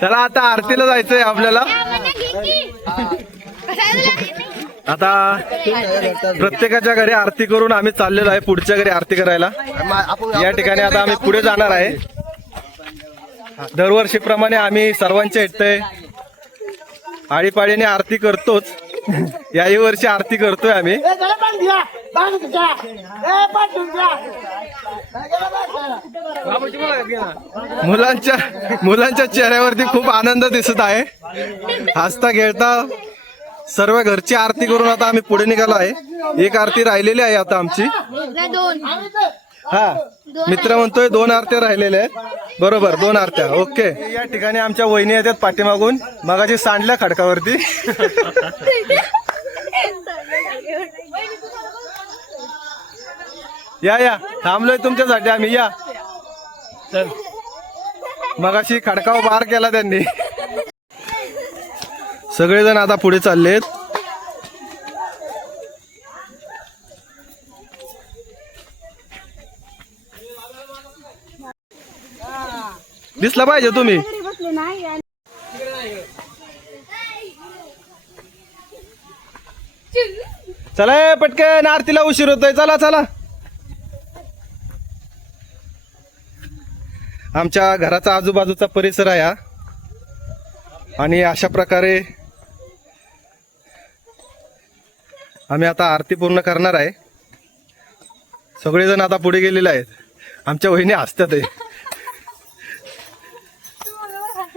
चला आता आरतीला जायचंय आपल्याला. आता प्रत्येकाच्या घरी आरती करून आम्ही चाललेलो आहे पुढच्या घरी आरती करायला. या ठिकाणी आता आम्ही पुढे जाणार आहे. दरवर्षीप्रमाणे आम्ही सर्वांच्या इथे आळीपाळीने आरती करतोच. याही वर्षी आरती करतोय आम्ही. मुलांच्या मुलांच्या चेहऱ्यावरती खूप आनंद दिसत आहे. हसता खेळता सर्व घरची आरती करून आता आम्ही पुढे निघालो आहे. एक आरती राहिलेली आहे आता आमची. हा. मित्र म्हणतोय दोन आरत्या राहिलेल्या आहेत. बरोबर दोन आरत्या. ओके. या ठिकाणी आमच्या वहिनी येतात पाठीमागून. मगाची सांडल्या खडकावरती. या या. थांबलोय तुमच्यासाठी आम्ही. या. चल. मगाशी खडकाव पार केला त्यांनी. सगळेजण आता पुढे चाललेत. दिसला पाहिजे तुम्ही. चला पटकन आरतीला उशीर होतोय. चला चला. आमच्या घराचा आजूबाजूचा परिसर आहे हा. आणि अशा प्रकारे आम्ही आता आरती पूर्ण करणार आहे. सगळेजण आता पुढे गेलेले आहेत. आमच्या वहिनी हसतात आहे.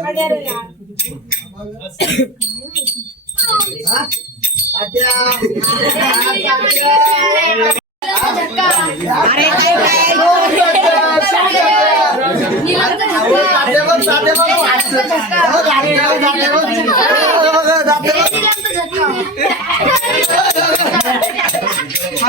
আরে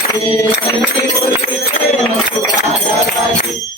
Thank you.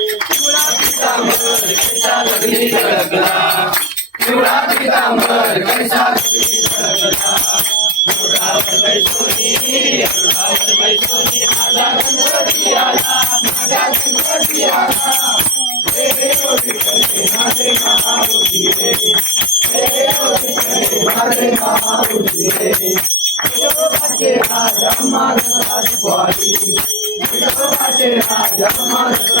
गणपती बाप्पा मंगल मूर्ती सदा सर्वदा योग तुझा करावा तुझे कारणी देव माझा पडावा उभे शिवनमो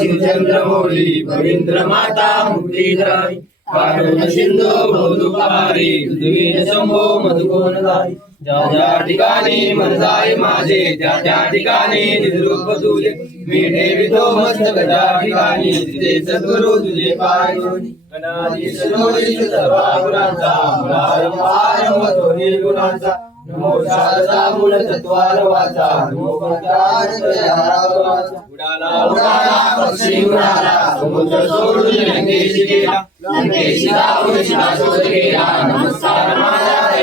शिवचंद्र मोळी पवित्र माता मुक्तीदाई कारुण सिंधू भौतुकारी पृथ्वीन शंभो ज्या ज्या ठिकाणी मन जाय माझे त्या त्या ठिकाणी निद्रूप तुझे मी ठेवितो मस्तक त्या ठिकाणी तिथे सद्गुरु तुझे पाय जोडी. अनादिशोधीश सर्वागुणांचा प्रारंभारंभ तो निर्गुणांचा मूळ तत्वार वाचा उडाला पक्षी उडाला समुद्र सोडून लंकेशी गेला लंकेशी जाऊन गेला नमस्कार माझा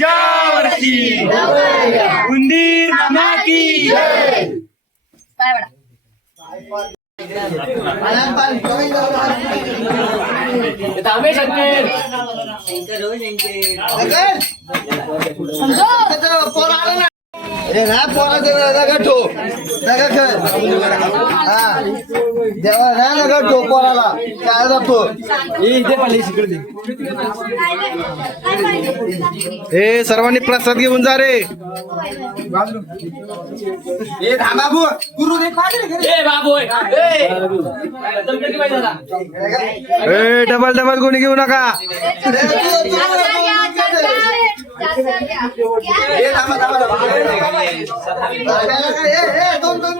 पुढच्या वर्षी उंदीर मामाकी अरे ना पोरा ना. ठो पोराला. काय जातो. ए सर्वांनी प्रसाद घेऊन जा रे. ए थांबाबू गुरु ए डबल डबल कोणी घेऊ नका. ए थांबा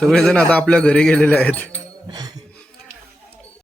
सगळेजण आता आपल्या घरी गेलेले आहेत.